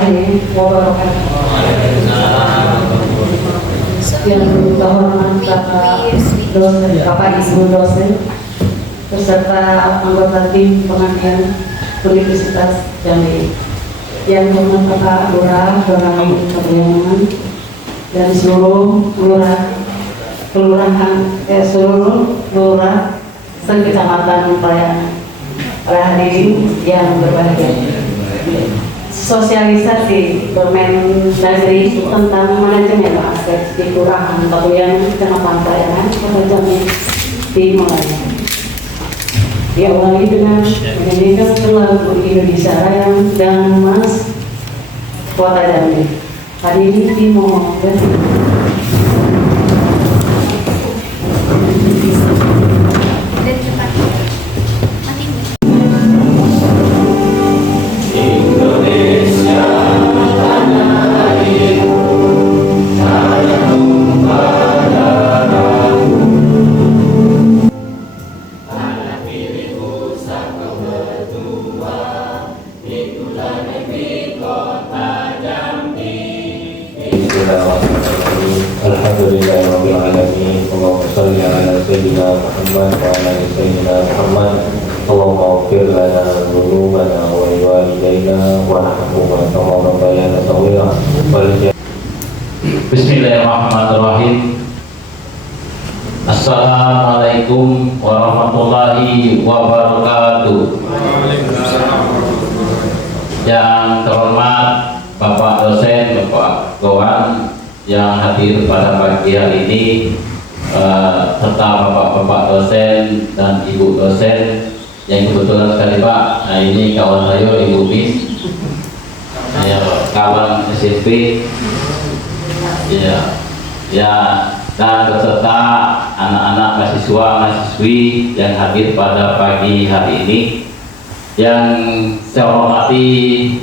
warahmatullahi wabarakatuh. Yang terhormat Bapak Ibu dosen beserta anggota tim pengajian Universitas Jambi, yang terhormat Bapak Lurah Pariaman dan seluruh seluruh lurah sekecamatan Pelayanan. Para hadirin yang berbahagia, sosialisasi Permendagri tentang manajemen aset di Kelurahan Patuyan, Kecamatan Pelayanan, Kota Jambi dimulai. Diawali dengan menyanyikan lagu Indonesia Raya dan Mas Kota Jambi. Hadirin dimohon Alhamdulillahirrahmanirrahim. Allahumma sholli ala sayyidina Muhammad wa ala ali sayyidina Muhammad. Allahumma ighfir lana dhunubana wa liwalidayna warhamhuma kama rabbayana shaghira. Bismillahirrahmanirrahim. Assalamualaikum warahmatullahi wabarakatuh. Yang terhormat Bapak dosen, Bapak Gowan yang hadir pada pagi hari ini, serta bapak-bapak dosen dan ibu dosen yang kebetulan sekali Pak. Nah, ini kawan saya Ibu Miss, kawan SMP, ya, dan beserta anak-anak mahasiswa-mahasiswi yang hadir pada pagi hari ini. Yang saya hormati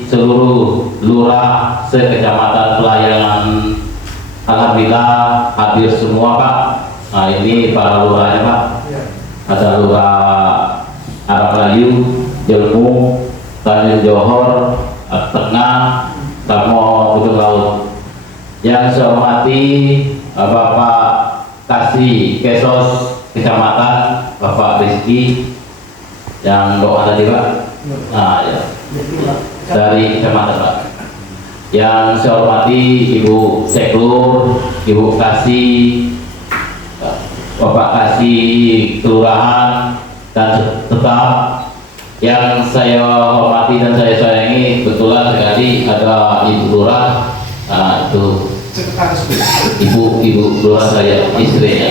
seluruh lurah sekecamatan Pelayanan. Alhamdulillah hadir semua Pak. Nah, ini para lurahnya Pak. Ada lurah Arab Melayu, Jelmu, Tanjung Johor, Tengah, sama Ujung Laut. Yang saya hormati Bapak Kasih Kesos Kecamatan, Bapak Rizky, yang doa tadi Pak. Nah, ya, dari Kecamatan Pak. Yang saya hormati Ibu Seklur, Ibu Kasih, Bapak Kasih Kelurahan, dan tetap yang saya hormati dan saya sayangi, betulan sekali ada Ibu Lurah, itu Ibu Lurah saya, istrinya.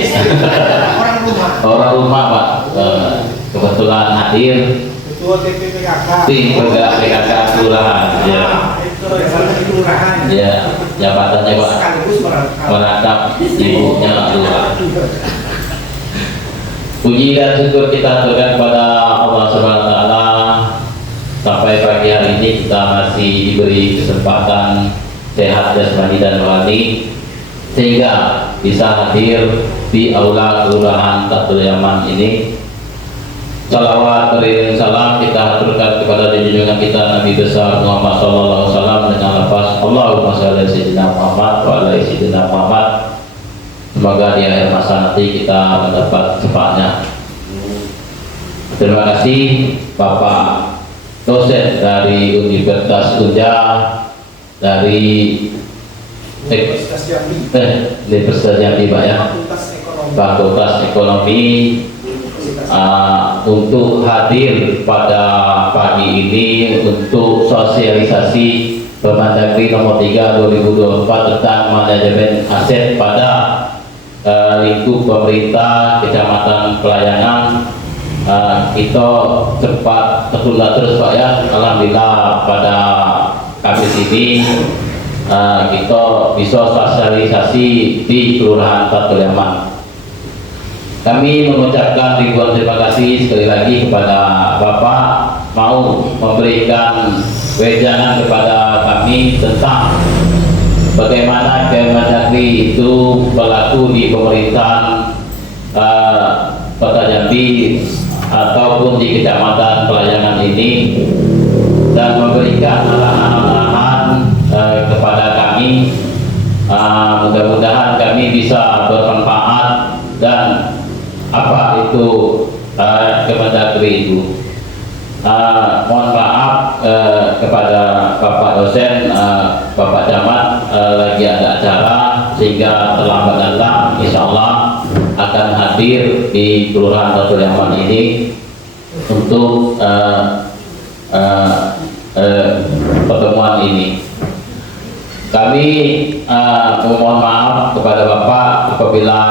Orang rumah Pak, kebetulan hadir. Tim bergerak PKK Kelurahan, ya, jabatannya Pak, merangkap ibunya lurah. Puji dan syukur kita aturkan kepada Allah Subhanahu Wa Taala. Sampai pagi hari ini kita masih diberi kesempatan sehat jasmani dan rohani, sehingga bisa hadir di aula Kelurahan Tatul Yaman ini. Salawat beriring salam kita aturkan kepada junjungan kita Nabi besar Muhammad sallallahu alaihi wasallam dengan lafaz Allahumma shalli ala sayyidina Muhammad wa ala sayyidina Muhammad. Semoga di akhir masa nanti kita mendapat syafaatnya. Terima kasih Bapak dosen dari Universitas Unja, dari Universitas Jambi Pak ya, Fakultas Ekonomi, untuk hadir pada pagi ini untuk sosialisasi Permendagri nomor 3 2024 tentang manajemen aset pada lingkup pemerintah Kecamatan Pelayanan. Kita cepat tertunda terus Pak ya. Alhamdulillah pada kamis ini kita bisa sosialisasi di Kelurahan Tatul Yaman. Kami mengucapkan ribuan terima kasih sekali lagi kepada Bapak mau memberikan wejangan kepada kami tentang bagaimana Kemendagri itu berlaku di pemerintahan Kota Jambi ataupun di Kecamatan Pelayanan ini, dan memberikan arahan-arahan kami. Mudah-mudahan kami bisa bermanfaat dan apa itu Kemendagri itu. Mohon maaf kepada Bapak dosen, Bapak Camat, lagi ada acara sehingga terlambat datang. Insya Allah akan hadir di Kelurahan Batu Yaman ini untuk pertemuan ini. Kami memohon maaf kepada Bapak apabila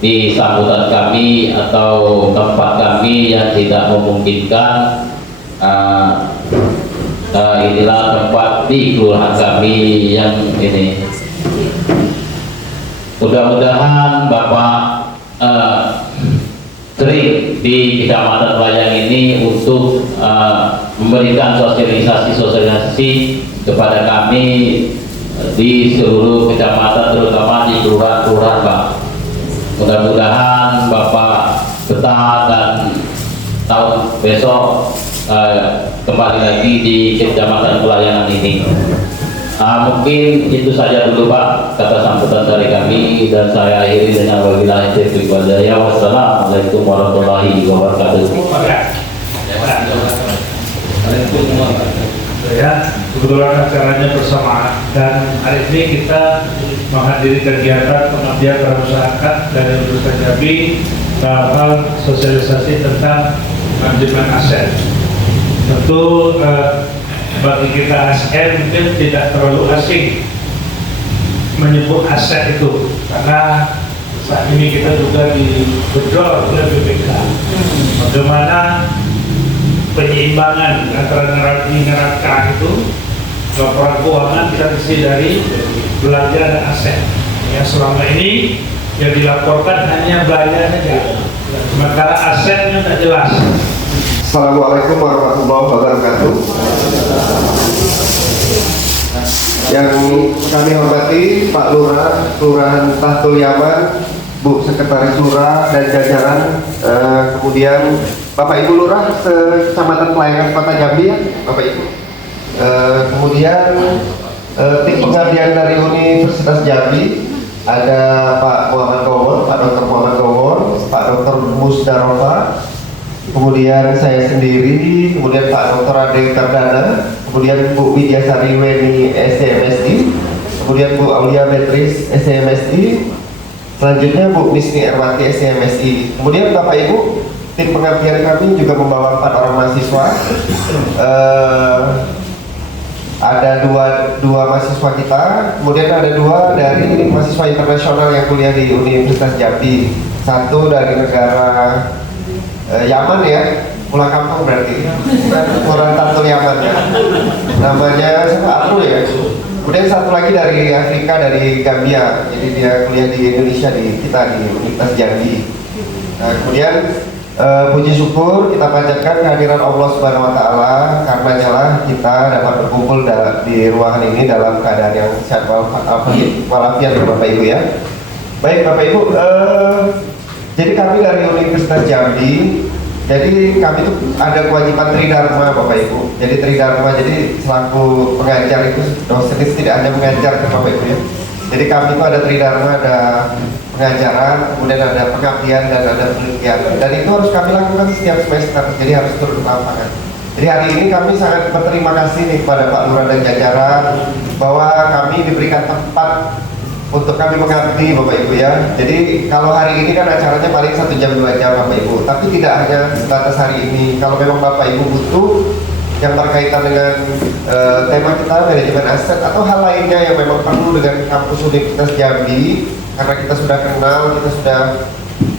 di sambutan kami atau tempat kami yang tidak memungkinkan. Inilah tempat di kelurahan kami yang ini. Mudah-mudahan Bapak sering di Kecamatan Layang ini untuk memberikan sosialisasi kepada kami di seluruh kecamatan, terutama di kelurahan-kelurahan, Pak. Mudah-mudahan Bapak betah dan tahun besok kembali lagi di Kecamatan Pelayanan ini. Mungkin itu saja dulu Pak kata sambutan dari kami, dan saya akhiri dengan wabillahi taufiq wal hidayah. Wassalamualaikum warahmatullahi wabarakatuh. Ya, kebetulan acaranya bersamaan dan hari ini kita menghadiri kegiatan pengabdian pada masyarakat dari Universitas Jambi dalam hal sosialisasi tentang manajemen aset. Tentu bagi kita ASN mungkin tidak terlalu asing menyebut aset itu, karena saat ini kita juga dibedor oleh BPK bagaimana penyeimbangan antara neraca itu, laporan keuangan kita isi dari belanja dan aset. Ya, selama ini yang dilaporkan hanya belanja saja, sementara asetnya tidak jelas. Assalamualaikum warahmatullahi wabarakatuh. Yang kami hormati Pak Lurah, Kelurahan Tahtul Yaman, Bu Sekretaris Lurah dan jajaran, kemudian Bapak Ibu Lurah Kecamatan Pelayanan Kota Jambi, ya, Bapak Ibu. Kemudian tim pengabdian dari Universitas Jambi, ada Pak Muhammad Gowon, Pak Dr. Muhammad Gowon, Pak Dr. Musdarofa, kemudian saya sendiri, kemudian Pak Dr. Ade Kardana, kemudian Bu Widyasari Weni STMSI, kemudian Bu Aulia Beatrice STMSI, selanjutnya Bu Misni Erwati STMSI. Kemudian Bapak Ibu, tim pengabdian kami juga membawa 4 orang mahasiswa. Ada dua mahasiswa kita, kemudian ada 2 dari mahasiswa internasional yang kuliah di Universitas Jambi. Satu dari negara Yaman, ya, pulang kampung berarti, orang Tahtul Yaman, ya. Namanya Abdul, ya. Kemudian satu lagi dari Afrika, dari Gambia. Jadi dia kuliah di Indonesia, di Universitas Jambi. Nah, kemudian puji syukur kita panjatkan kehadiran Allah Subhanahu wa Ta'ala, karena nyala kita dapat berkumpul di ruangan ini dalam keadaan yang sehat walafiat, Bapak Ibu, ya. Baik Bapak Ibu, jadi kami dari Universitas Jambi, jadi kami itu ada kewajiban tridharma, Bapak Ibu. Jadi tridharma, jadi selaku pengajar itu dosen itu tidak hanya mengajar, Bapak Ibu, ya. Jadi kami itu ada tridharma, ada pengajaran, kemudian ada pengabdian dan ada penelitian. Dan itu harus kami lakukan setiap semester, jadi harus turun ke lapangan. Jadi hari ini kami sangat berterima kasih nih kepada Pak Lurah dan jajaran bahwa kami diberikan tempat untuk kami mengabdi, Bapak Ibu, ya. Jadi kalau hari ini kan acaranya paling 1 jam 2 jam, Bapak Ibu. Tapi tidak hanya sebatas hari ini. Kalau memang Bapak Ibu butuh yang berkaitan dengan tema kita manajemen aset atau hal lainnya yang memang perlu dengan kampus Universitas Jambi, karena kita sudah kenal, kita sudah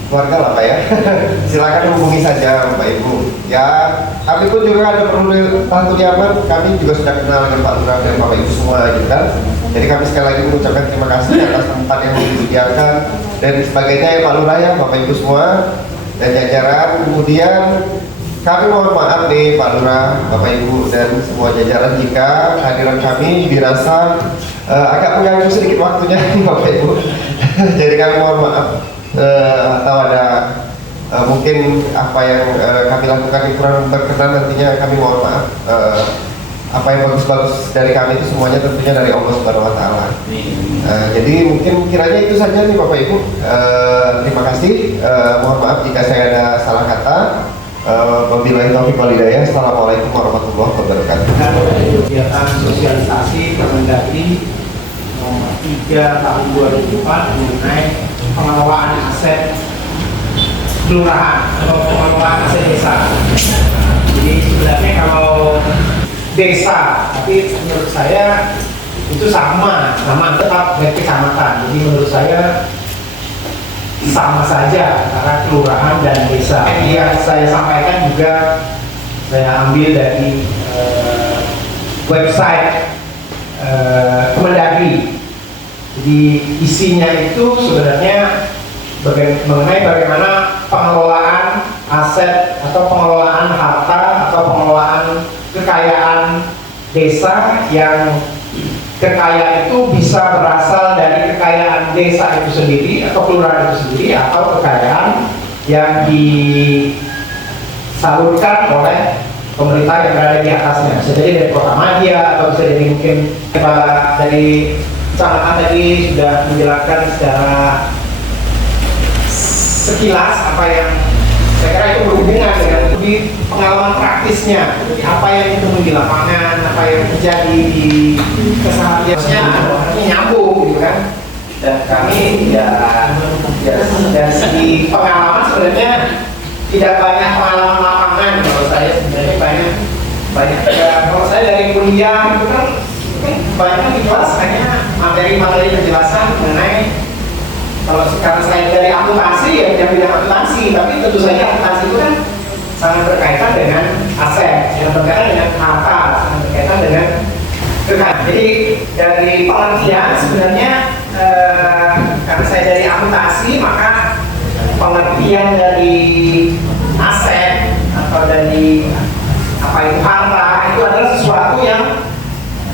keluarga lah Pak, ya. Silakan hubungi saja Bapak Ibu. Ya, kami pun juga ada perlu Tahtul Yaman, kami juga sudah kenal dengan Pak Lurah dan Bapak Ibu semua, gitu kan. Jadi kami sekali lagi mengucapkan terima kasih atas tempat yang disediakan dan sebagainya, ya Pak Lurah, ya, Bapak Ibu semua dan jajaran. Kemudian kami mohon maaf nih Pak Lurah, Bapak Ibu dan semua jajaran jika kehadiran kami dirasa agak mengganggu sedikit waktunya nih Bapak Ibu. Jadi kami mohon maaf atau ada mungkin apa yang kami lakukan yang kurang berkenan, nantinya kami mohon maaf. apa yang bagus-bagus dari kami itu semuanya tentunya dari Allah Subhanahu Wa Taala. Jadi mungkin kiranya itu saja nih Bapak Ibu. Terima kasih. Mohon maaf jika saya ada salah kata. Wabillahi taufiq wal hidayah. Assalamualaikum warahmatullahi wabarakatuh. Kegiatan sosialisasi Kemendagri nomor 3 tahun 2004 mengenai pengelolaan aset kelurahan atau pengelolaan aset desa. Jadi sebenarnya kalau desa, tapi menurut saya itu sama tetap dari kecamatan. Jadi menurut saya sama saja antara kelurahan dan desa. Yang saya sampaikan juga saya ambil dari website Kemendagri. Jadi isinya itu sebenarnya mengenai bagaimana pengelolaan aset atau pengelolaan harta atau pengelolaan kekayaan desa, yang kekayaan itu bisa berasal dari kekayaan desa itu sendiri atau kelurahan itu sendiri, atau kekayaan yang disalurkan oleh pemerintah yang berada di atasnya. Bisa jadi dari Kota Madia atau bisa jadi mungkin dari kecamatan tadi sudah menjelaskan secara sekilas apa yang saya kira itu berhubungan dengan lebih pengalaman praktisnya, apa yang ketemu di lapangan, apa yang terjadi di kesehariannya, ini nyambung gitu kan. Dan kami ya dari segi pengalaman sebenarnya tidak banyak pengalaman lapangan kalau saya, sebenarnya banyak kalau saya dari kuliah itu kan banyak di kelas hanya materi-materi penjelasan mengenai, kalau sekarang saya dari akuntansi ya tidak bidang akuntansi, tapi tentu saja akuntansi itu kan sangat berkaitan dengan aset, yang berkaitan dengan harta, sangat berkaitan dengan kekayaan. Jadi dari pengertian sebenarnya karena saya dari akuntansi, maka pengertian dari aset atau dari apa itu harta itu adalah sesuatu yang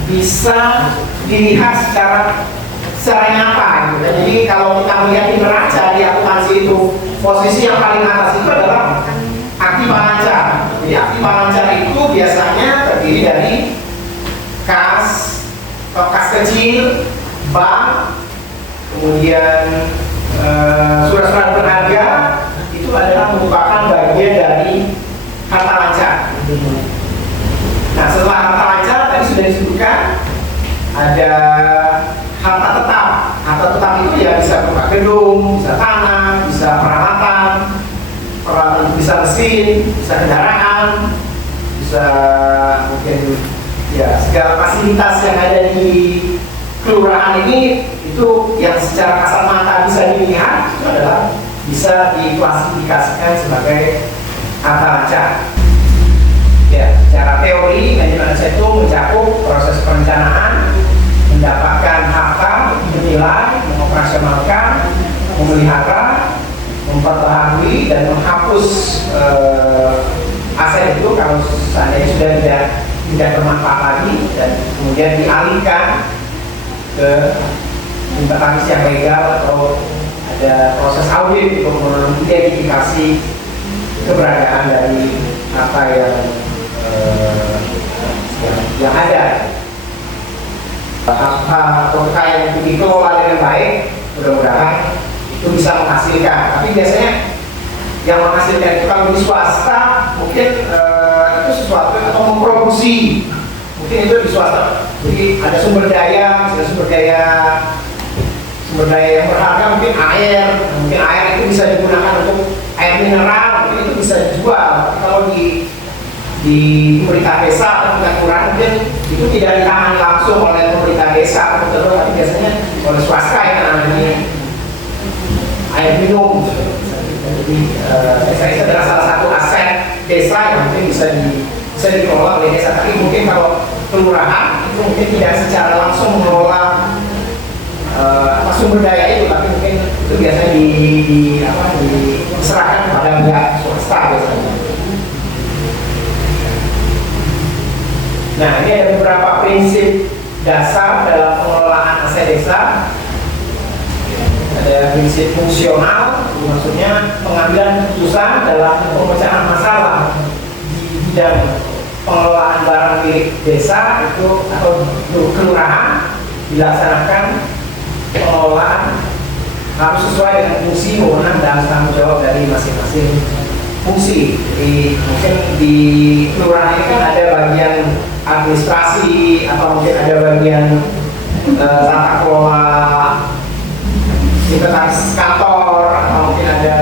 bisa dilihat secara nyata gitu. Jadi kalau kita melihat di neraca di akuntansi itu, posisi yang paling atas itu adalah aktiva lancar. Jadi aktiva lancar itu biasanya terdiri dari kas kecil, bank, kemudian surat-surat berharga, itu adalah merupakan bagian dari harta lancar. Nah, setelah harta lancar tadi sudah disebutkan ada harta tetap. Harta tetap itu ya bisa berupa gedung, bisa tanah, bisa peralatan, bisa mesin, bisa kendaraan, bisa mungkin ya segala fasilitas yang ada di kelurahan ini, itu yang secara kasat mata bisa dilihat itu adalah bisa diklasifikasikan sebagai harta lancar. Ya, secara teori manajemen aset itu mencakup proses perencanaan, mendapatkan harta, menilai, mengoperasionalkan, memelihara, mempertahankan dan menghapus aset itu kalau seandainya sudah tidak bermanfaat lagi, dan kemudian dialihkan ke inventaris yang legal atau ada proses audit untuk mengidentifikasi keberadaan dari harta yang ada. Harta atau kekayaan yang dikelola dengan baik, mudah-mudahan itu bisa menghasilkan. Tapi biasanya yang menghasilkan itu kalau di swasta mungkin itu sesuatu atau memproduksi, mungkin itu di swasta. Jadi ada sumber daya yang berharga, mungkin air itu bisa digunakan untuk air mineral, mungkin itu bisa dijual. Tapi kalau di pemerintah desa atau tingkat kelurahan mungkin itu tidak ditangani langsung oleh pemerintah desa atau terus, tapi biasanya oleh swasta yang menangani air minum. Jadi desa itu adalah salah satu aset desa yang mungkin bisa dikelola oleh desa. Tapi mungkin kalau kelurahan itu mungkin tidak secara langsung mengelola sumber daya itu, tapi mungkin itu biasanya diserahkan kepada pihak swasta biasanya. Nah, ini ada beberapa prinsip dasar dalam pengelolaan aset desa. Ada prinsip fungsional, maksudnya pengambilan keputusan dalam pemecahan masalah di bidang pengelolaan barang milik desa itu atau kelurahan dilaksanakan pengelolaan harus sesuai dengan fungsi, wewenang dan tanggung jawab dari masing-masing fungsi. Jadi mungkin di kelurahan ini kan ada bagian administrasi atau mungkin ada bagian tata kelola sekretaris kantor atau mungkin ada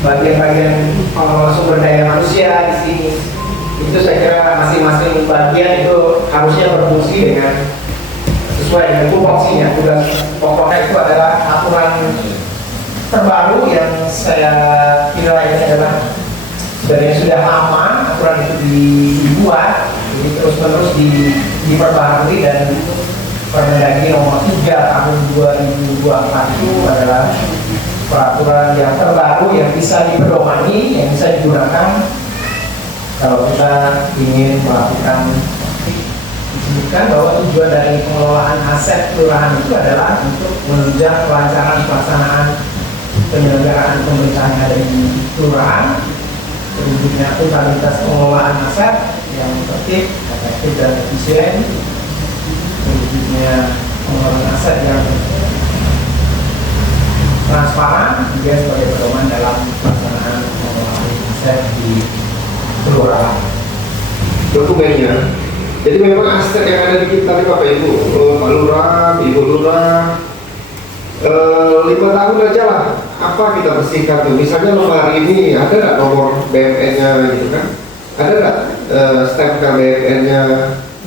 bagian-bagian pengelola sumber daya manusia di sini. Itu saya kira masing-masing bagian itu harusnya berfungsi dengan sesuai dengan tupoksinya. Tugas pokoknya itu adalah aturan terbaru yang saya kira ini adalah dari yang sudah lama aturan itu dibuat, jadi terus-menerus diperbaharui, dan Permendagri nomor 3 tahun 2024 itu adalah peraturan yang terbaru yang bisa dipedomani, yang bisa digunakan kalau kita ingin melakukan. Disebutkan bahwa tujuan dari pengelolaan aset kelurahan itu adalah untuk menunjang kelancaran pelaksanaan penyelenggaraan pemerintahan yang ada di kelurahan, terwujudnya akuntabilitas pengelolaan aset yang tertib, efektif dan efisien, terwujudnya pengelolaan aset yang transparan, juga sebagai pedoman dalam pelaksanaan pengelolaan aset di kelurahan. Dokumennya. Jadi memang aset yang ada di kita ini Bapak Ibu, Pak Lurah, Ibu Lurah, 5 tahun aja lah. Apa kita bersihkan tuh? Misalnya lemari ini ada nggak nomor BMN-nya gitu kan? Ada nggak stempel BMN-nya?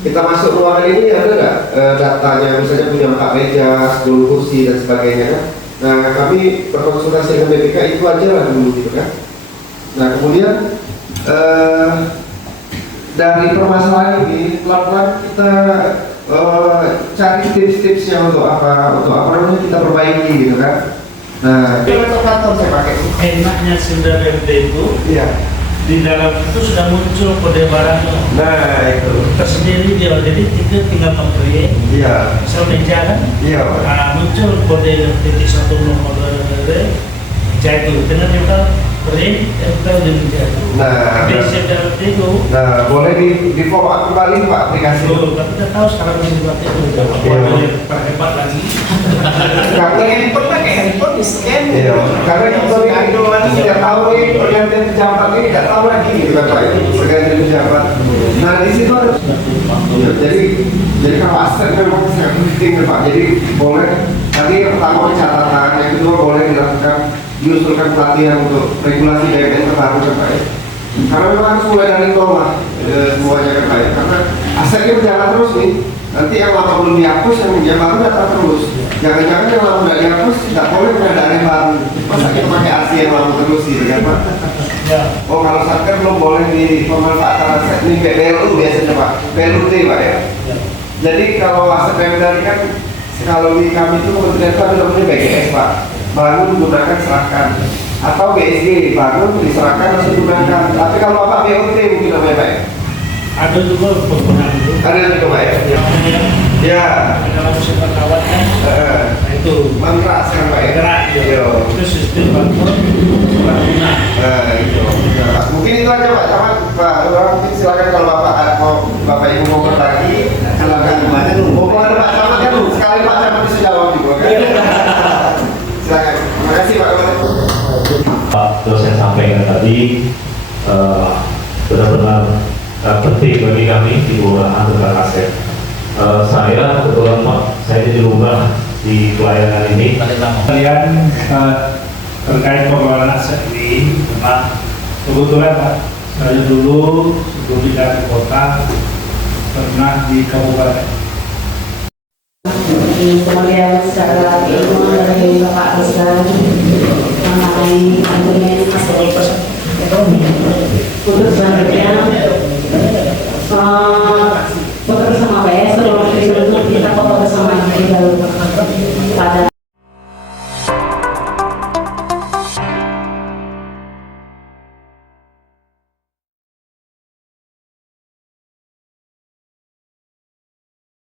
Kita masuk ruangan ini ada nggak datanya? Misalnya punya 4 meja, 10 kursi dan sebagainya kan? Nah kami berkonsultasi dengan BPK itu aja lah dulu gitu kan? Nah kemudian dari permasalahan ini pelan-pelan kita cari tips-tipsnya untuk apa namanya kita perbaiki gitu kan. Nah, Kantor saya pakai. Enaknya Sindra BMT itu iya. di dalam itu sudah muncul kode barang Nah itu, tersendiri dia, jadi kita tinggal memberi iya, misal meja kan, iya Pak. nah, muncul kode titik 1 nomor meja itu dengan kita beri tempel di meja itu. Nah, Di dalam itu nah boleh di follow up kembali Pak aplikasi. betul, tapi kita tahu sekarang di buat itu udah perhebat lagi. Karena Handphone pakai handphone di scan. iya, karena kita ini setiap tahun ini pergantian pejabat ini nggak tahu lagi gitu kan Pak. Pergantian pejabat. Nah di situ harus. Ya, jadi kalau aset memang sangat penting ya Pak. Jadi boleh tadi yang pertama catatan, yang kedua boleh dilakukan diusulkan pelatihan untuk regulasi BMN terbaru kan Pak ya. Karena memang harus mulai dari nol lah semuanya kan Pak ya. Karena asetnya berjalan terus nih. Nanti yang lama belum dihapus, yang baru datang terus. Jangan-jangan yang lama tidak dihapus tidak boleh pengadaan yang baru. Masa kita pakai asli yang lama terus gitu kan Pak? Ya, Oh kalau satker belum boleh di pemanfaatan aset ini BLU biasanya Pak, BLUT Pak ya. ya. Jadi kalau aset BMN kan kalau di kami itu kementerian itu ada namanya BGS Pak, bangun gunakan serahkan, atau BSG bangun diserahkan langsung gunakan. Tapi kalau Bapak BOT mungkin namanya Pak ya? Ada juga penggunaan itu. Ada juga Pak ya? Namanya Ya. dalam musim kawan kan, nah itu Mantra sekarang Pak ya? gerak ya. Iya. Itu sistem bantuan guna. Itu. Nah, mungkin itu aja Pak. Sama Pak Lurah mungkin silakan kalau Bapak Ibu mau berbagi. Silakan. Mumpung ada Pak Camat kan, sekali Pak Camat bisa jawab juga kan. Silakan. Terima kasih Pak Camat. Pak dosen sampaikan tadi benar-benar penting bagi kami di kelurahan tentang aset. Saya kebetulan Pak, saya di rumah di pelayanan ini. Kalian terkait pengelolaan aset ini, Pak, kebetulan Pak, saya dulu sebelum pindah ke kota pernah di kabupaten. Kemudian secara ilmu dari Bapak Rizal mengenai argumen aset